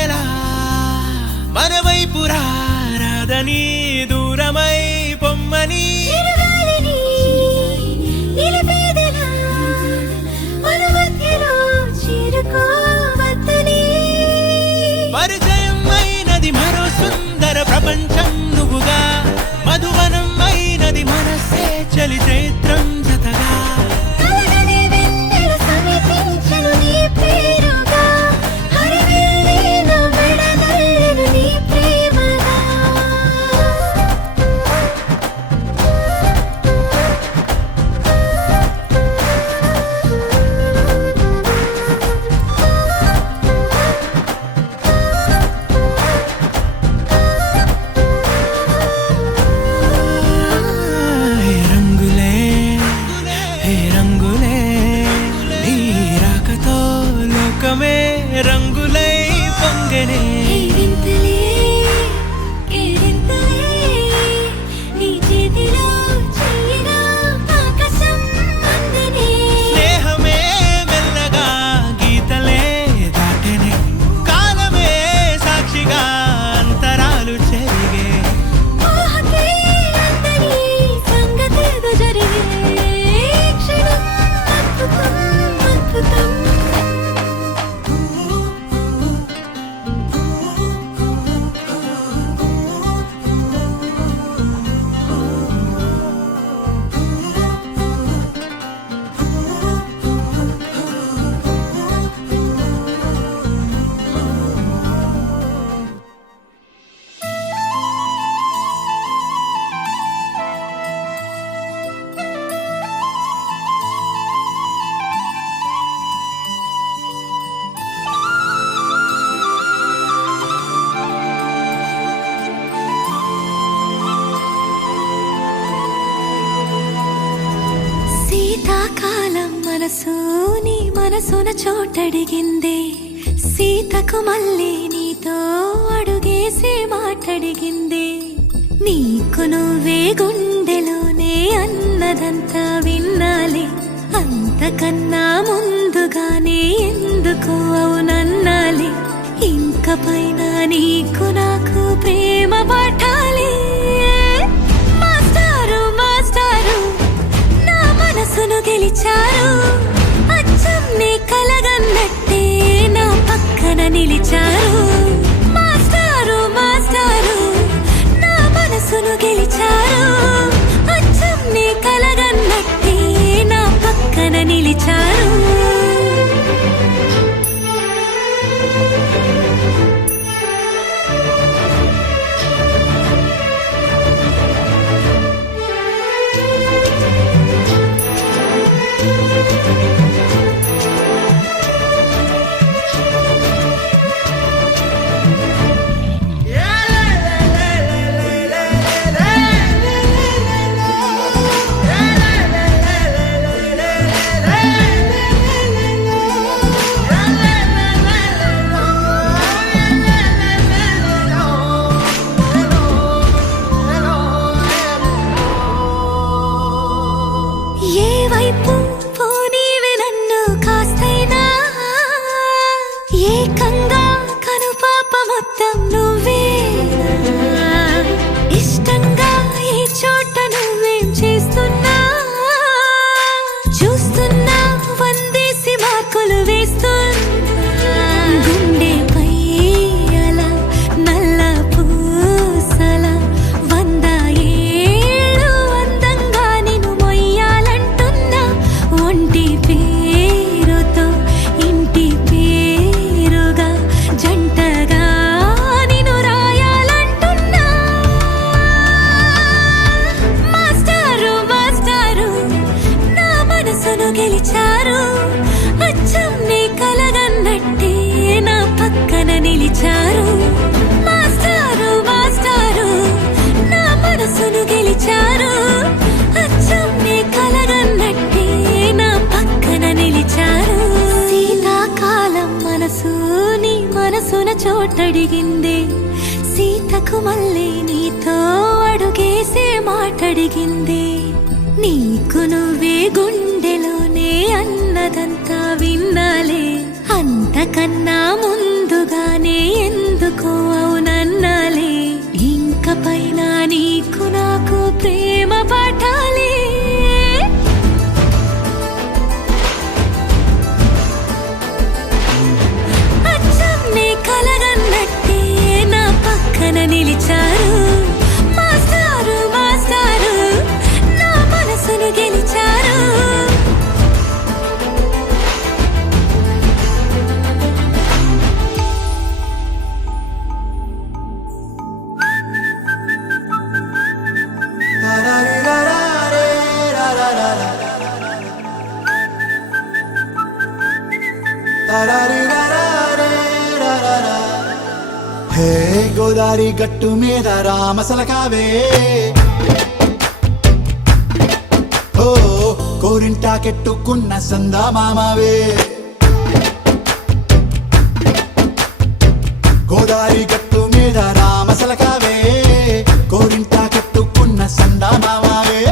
వెన్నెలా మన వైపు రాదని దూరమై పొమ్మని పరిచయం అయినది మరో సుందర ప్రపంచం నువ్వుగా మధువనం అయినది మనసే చలి చైత్రం జతగా రంగులై పొంగనే స్నేహమే మెల్లగా గీతలే దాటనే కాలమే సాక్షిగా అంతరాలు చెరిగే కాలం మనసు నీ మనసున చోటడిగిందే సీతకు మళ్ళీ నీతో అడుగేసి మాటడిగిందే నీకు నువ్వే గుండెలోనే అన్నదంతా విన్నాలే అంతకన్నా ముందుగానే ఎందుకు అవునన్నాలే ఇంక పైన నీకు నాకు ప్రేమ పాఠాలే మనసును గెలిచారు అచ్చం నీ కలగన్నట్టే నా పక్కన నిలిచారు మాస్టారు మాస్టారు నా మనసును గెలిచారు అచ్చం నీ కలగన్నట్టే నా పక్కన నిలిచారు ఏకంగా కనుపాప మొత్తం నువ్వే ఇష్టంగా ఈ చోట నువ్వేం చేస్తున్నా చూస్తున్నా వందేసి మార్కులు వేస్తున్నా గుండెపై అలా నల్ల పూసల 100 ఏళ్ళు అందంగా నిన్ను మొయ్యాలంటున్నా ఒంటి పేరుతో ఇంటి జంటగా నిన్ను రాయాలంటున్నా మాస్టారు మాస్టారు నా మనసును గెలిచారు అచ్చం నీ కలగన్నట్టే నా పక్కన నిలిచారు మాస్టారు మాస్టారు నా మనసును గెలిచారు అచ్చం నీ కలగన్నట్టే నా పక్కన నిలిచారు శీతాకాలం మనసు మనసున చోటడిగిందే సీతకు మళ్ళీ నీతో అడుగేసే మాటడిగిందే నీకు నువ్వే గుండెలోనే అన్నదంతా విన్నాలే అంతకన్నా ముందుగానే ఎందుకు అవునన్నాలే ఇంక పైన నీకు నాకు ప్రేమ పాఠాలే అచ్చం నీ కలగన్నట్టే నా పక్కన నిలిచారు మాస్టారు మాస్టారు నా మనసును గెలిచారు హే గోదారి గట్టు మీద రామసలకావే ఓ కోరింటా కెట్టుకున్న సందా మామావే గోదారి గట్టు మీద రామసలకావే కోరింటా కెట్టుకున్న సందా మామావే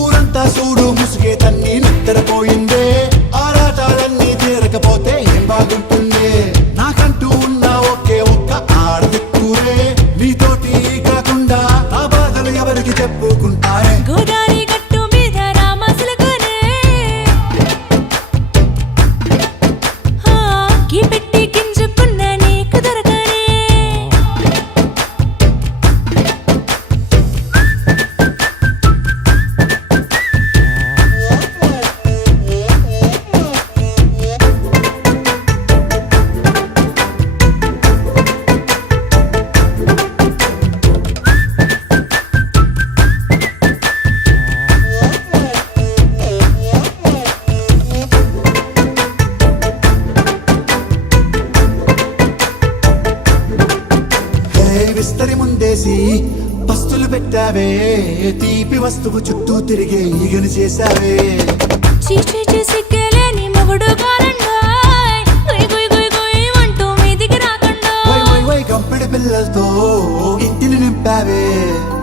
ఊరంతా చూడు ముసుగే తన్ని నిద్రపోయిందే ఆరాటాలన్నీ తీరకపోతే ఏం బాగుంటుంది నాకంటూ ఉన్న ఒకే ఒక్క ఆడదిక్కురే నీతోటి కాకుండా ఆ బాధలు ఎవరికి చెప్పుకుంటారే గోదారి గట్టు మీద రామసలకనే గీ పెట్టి గింజుకున్న నీకు దొరకనే హే విస్తరి ముందేసి పస్తులు పెట్టావే తీపి వస్తువు చుట్టూ తిరిగే ఈగను చేశావే చీచీ సిగ్గలేని మొగుడు కారండాయ్ గుయ్ గుయ్ గుయ్ గుయ్ అంటూ మీదికి రాకుండా వై వై వై కంపెడి పిల్లలతో ఇంటిని నింపావే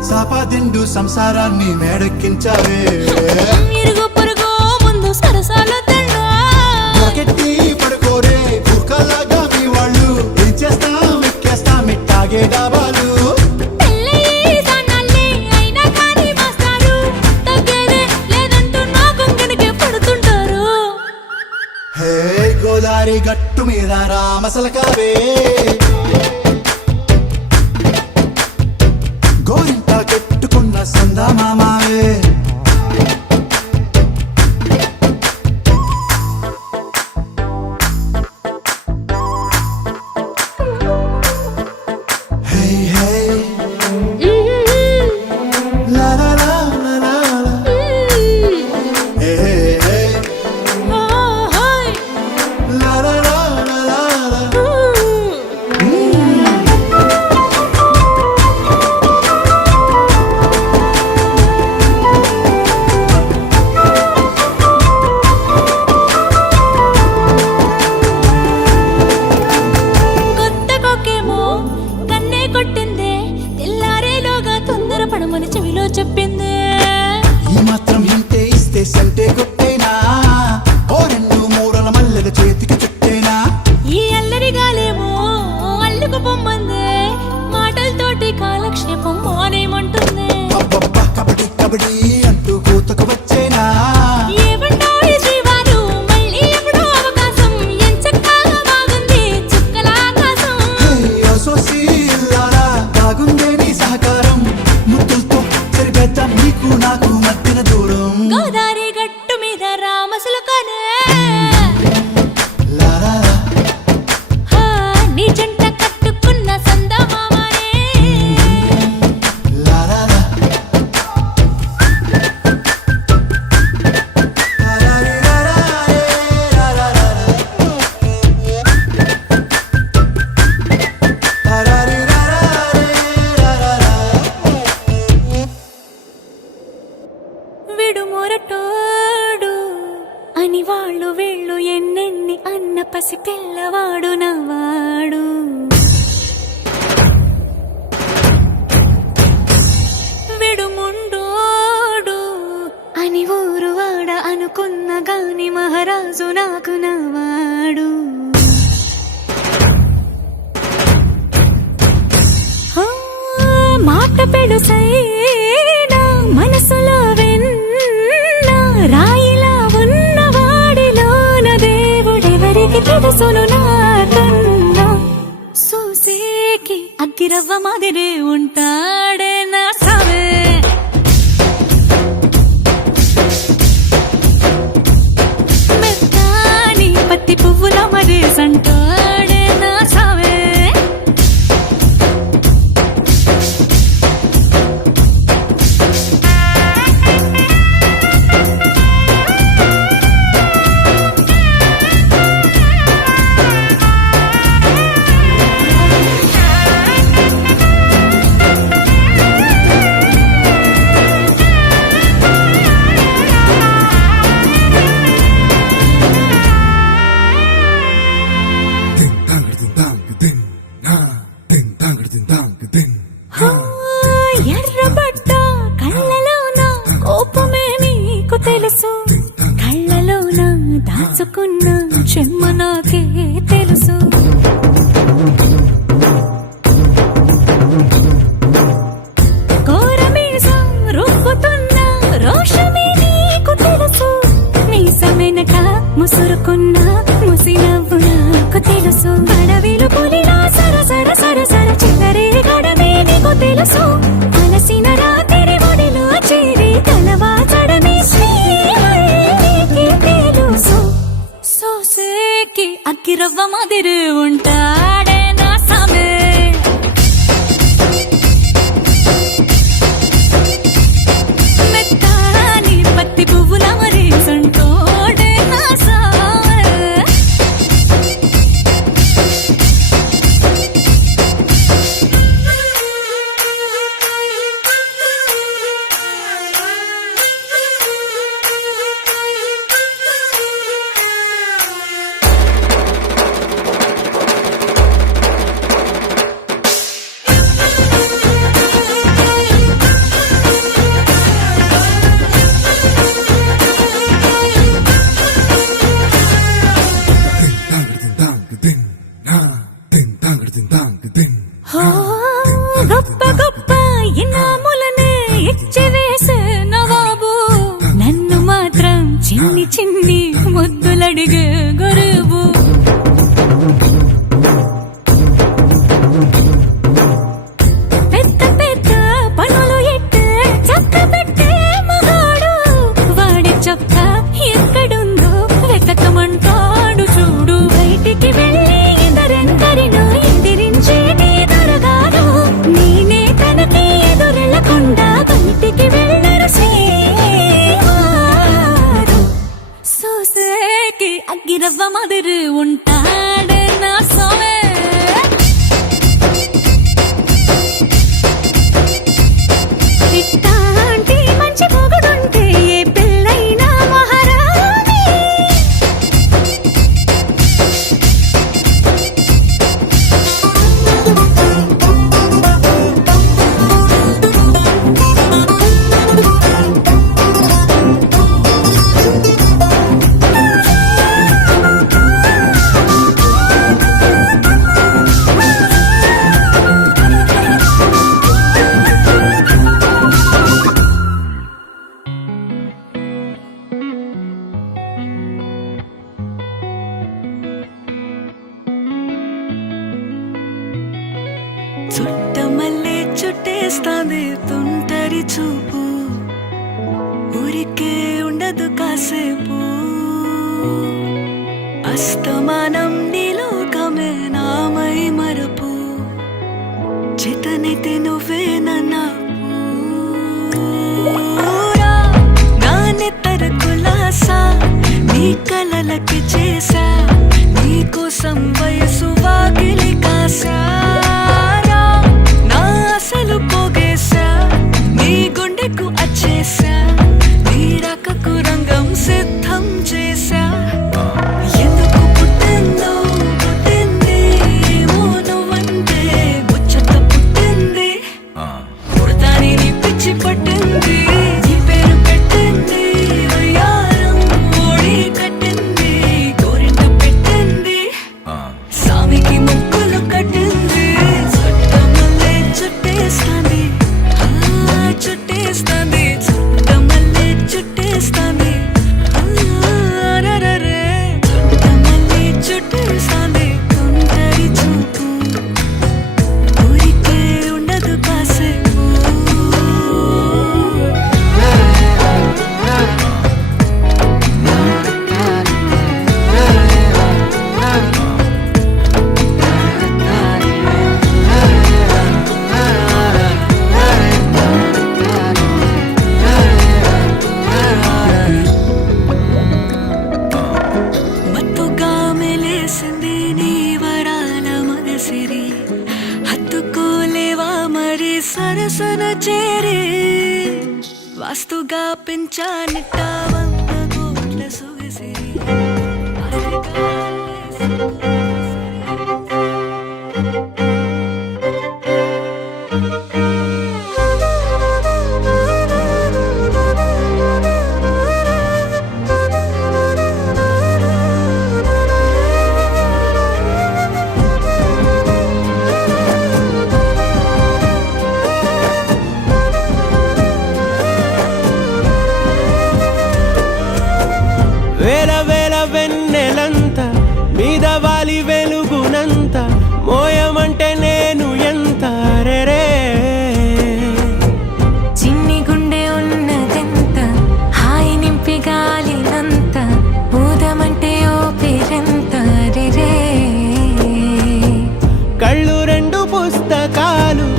సాపాదిండు సంసారాన్ని మేడెక్కించావే ఇరుగు పొరుగు ముందు సరసాలు తిన్నా రాకెట్టి పడుకోరే కుక్కలాగా మీ వాళ్ళు ఏం చేస్తాం ఎక్కేస్తాం ఇట్టాగే డాబాలు పెళ్ళయి సన్నాల్ని అయినా కానీ మాస్టారు తగ్గేదే లేదంటూ నా కొంగనికే పడుతుంటారు హే గోదారి గట్టు మీద రామసలకావే గోరింట కెట్టుకున్న సందా మామావే హే హే లా లా లా లా లా లా. హే హే హే లా లా లా లా లా లా. కొత్త కొక్కేమో కన్నే కొట్టిందే తెల్లారేలోగా తొందర పడమని చెవిలో చెప్పిందే ఈ మాత్రం హింటే ఇస్తే సంటే కొట్టేనా ఓ రెండు మూరల మల్లెల చేతికి చుట్టేనా ఈ అల్లరి గాలేమో అల్లుకు పొమ్మందే మాటలతోటి కాలక్షేపం మానేమంటుంది అబ్బబ్బా కబడ్డీ కబడ్డీ అంటూ కూతకు వచ్చేనా ఏమంటారు శ్రీవారు మళ్ళీ ఎప్పుడో అవకాశం ఎంచక్కా బాగుంది చుక్కల ఆకాశం హే అసోసి ఇల్లారా బాగుందే నీ సహకారం ముద్దులతో సరిపెద్దాం నీకు నాకు మధ్యన దూరం గోదారి గట్టు మీద రామసులకనే లా లా లా. నీ జంట కట్టుకున్న సందమామనే లా లా లా. లా లా రీ లా లా రే లా లా లా లా. లా లా రీ లా లా రే లా లా లా. విడు మొరటోడు అని వాళ్ళు వీళ్ళు ఎన్నెన్ని అన్న పసి పిల్లవాడు నవాడు విడు ముండోడు అని ఊరు వాడ అనుకున్న గాని మహారాజు నాకు నవాడు తెలుసైనా మనసులో వెన్న రాయిలా ఉన్నవాడిలోన దేవుడెవరికి తెలుసును నాకన్నా సూసేకి అగ్గిరవ్వ మాదిరి ఉంటాడే నా సావే మెత్తాని పత్తి పువ్వుల మరి సంటాడే నా సావే ఎర్రబడ్డ కళ్ళలోన కోపమే నీకు తెలుసు కళ్ళలోన దాచుకున్న చెమ్మ నాకే తెలుసు కోరమీసం రుక్కుతున్న రోషమే నీకు తెలుసు మీసమెనక ముసురుకున్న ముసినవ్వు నాకు తెలుసు అడవిలు పులిలా సరసర సరసర చిల్లరే గడమే నీకు తెలుసు అలసిన రాత్రి ఒడిలో చేరి తలవాచడమే శ్రీహరికి తెలుసు సోసేకి అగ్గిరవ్వ మాదిరి ఉంటాడే నా సామే మెత్తాని పత్తి పువ్వుల మరి సంటోడే నా సామే హో గొప్ప గొప్ప ఇనాములనే ఇచ్చి వేసే నవాబు నన్ను మాత్రం చిన్ని చిన్ని ముద్దులడిగే గురువు పెద్ద పెద్ద పనులు ఎట్టే చక్క పెట్టే మగాడు వాడి చొక్క ఎక్కడుందో వెతకమంటాడు చూడు బయటికి వెళ్ళి ఇద్దరెందరినో ఎదిరించేటి దొరగారు నేనే తనకి ఎదురెళ్ళకుండా బయటికి వెళ్ళరు శ్రీవారు సోసేకి అగ్గిరవ్వ మాదిరి ఉంటాడే నా సోమే ఇట్టాంటి మంచి పొగడుంటే ఏ పిల్లైనా మహారాణి చుట్టమల్లే చుట్టేస్తాంది తుంటరి చూపు ఊరికే ఉండదు కాసేపు అస్తమానం నీలోకమే నామై మరపు చితనైతే నువ్వే నన్నా నా నెత్తర కులాసా నీ కలలకి చేసా నీ కోసం వయసు వాకిలి కాసా నా అసలు పోగేసా నీ గుండెకు అచ్చేసా నీ రకకు రంగం సిద్ధం చేసా ఎందుకు పుట్టిందో పుట్టింది ఏమో నువ్వంటే ముచ్చట పుట్టింది పుడతాని నీ పిచ్చి పట్టింది నీ పేరు పెట్టింది వయ్యారం ఓడి కట్టింది గోరింట పెట్టింది సామికి ముక్కులు కట్టింది సరసన చేరి వాస్తుగా పెంచానిట్ట 100 కోట్ల సొగసి వేల వేల వెన్నెలంత మీద వాలి వెలుగునంత మోయమంటే నేను ఎంత రే చిన్ని గుండె ఉన్నదెంత హాయి నింపి గాలినంత ఊదమంటే ఓపిరెంత రే కళ్ళు రెండు పుస్తకాలు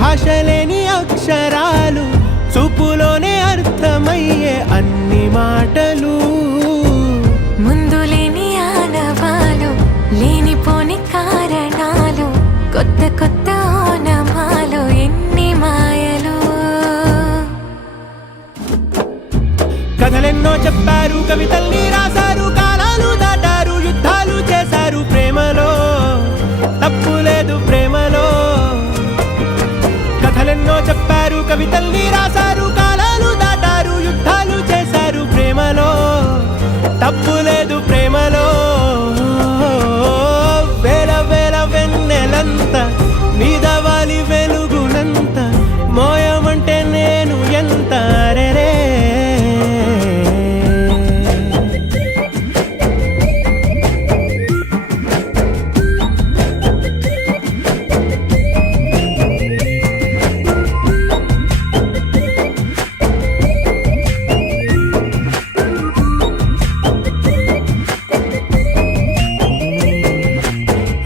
భాషలేని అక్షరాలు చూపులోనే అర్థమయ్యే అన్ని మాటలు ముందు లేని ఆనవాలు లేనిపోని కారణాలు కొత్త కొత్త ఓనమాలు ఎన్ని మాయలు కథలెన్నో చెప్పారు కవితల్ని రాశారు కాలాలు దాటారు యుద్ధాలు చేశారు ప్రేమలో తప్పు లేదు ప్రేమలో కథలెన్నో చెప్పారు కవితల్ని రాశారు కాలాలు దాటారు యుద్ధాలు చేశారు ప్రేమలో తప్పు లేదు ప్రేమలో వేల వేల వెన్నెలంత మీద వాలి వెలుగునంత మోయమంటే నేను ఎంత రే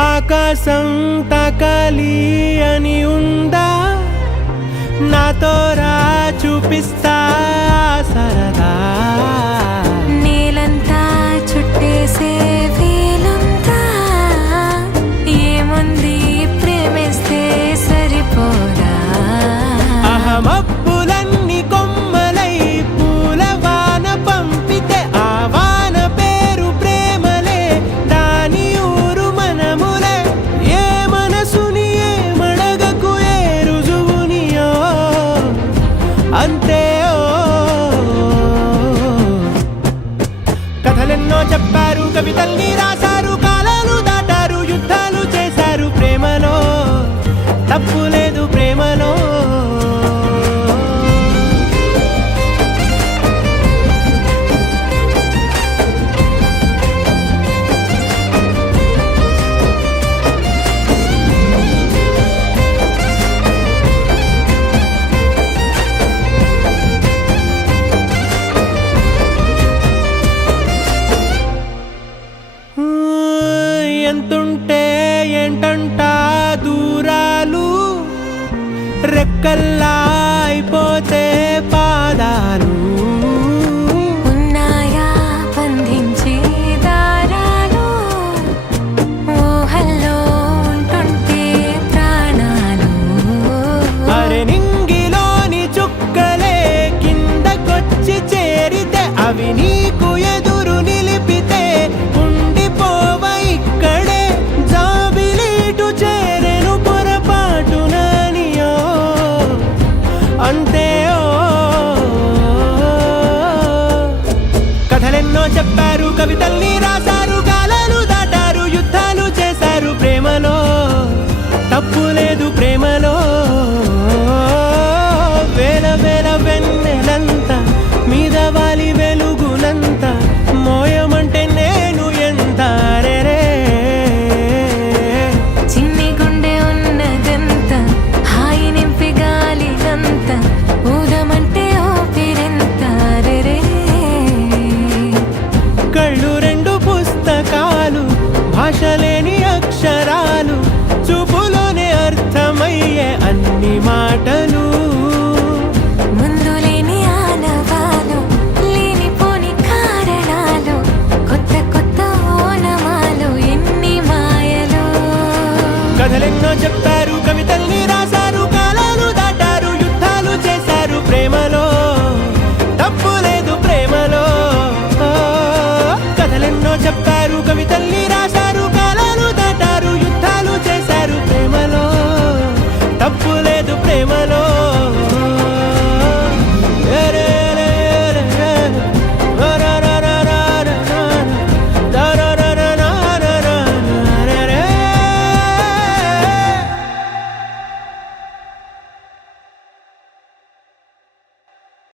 ఆకాశం తాకాలి అని ఉందా నాతో రా చూపిస్తా సరదా నేలంతా చుట్టేసే వీలుందా ఏముంది ప్రేమిస్తే సరిపోదా అహమప్పులన్నీ కొమ్మలై పూల వాన పంపితే ఆ వాన పేరు ప్రేమలే దాని ఊరు మనములే ఏ మనసుని ఏ మడగకు ఏ రుజువునియో అంతే కథలెన్నో చెప్పారు కవితల్ని రాశారు కాలాలు దాటారు యుద్ధాలు చేశారు ప్రేమలో తప్పు లేదు ప్రేమలో ఎంతుంటే ఏంటంట దూరాలు రెక్కల్లా అయిపోతే పాదాలు ఉన్నాయా బంధించే దారాలు ఊహల్లో ఉంటుంటే ప్రాణాలు అరే నింగిలోని చుక్కలే కిందకొచ్చి చేరితే అవి నీకు ఎదురు నిలిపితే ఉండిపోవ ఇక్కడే జాబిలీటు చేరెను పొరపాటుననియో అంతే కథలెన్నో చెప్పారు కవితల్ని రాశారు కాలాలు దాటారు యుద్ధాలు చేశారు ప్రేమలో తప్పు లేదు ప్రేమలో వేల వేల వెన్నెలంత మీద వాలి వెలుగునంత మోయమంటే నేను ఎంత రే చిన్ని గుండె ఉన్నదెంత హాయి నింపి గాలినంత ఊదమంటే ఓపిరెంత రే కళ్ళు రెండు పుస్తకాలు భాషలేని అక్షరాలు చూపులోనే అర్థమయ్యే అన్ని మాటలు ముందు లేని ఆనవాలు లేనిపోని కారణాలు కొత్త కొత్త ఓనమాలు ఎన్ని మాయలు కథలెన్నో చెప్పారు కవితల్ని రాశారు కాలాలు దాటారు చెప్తా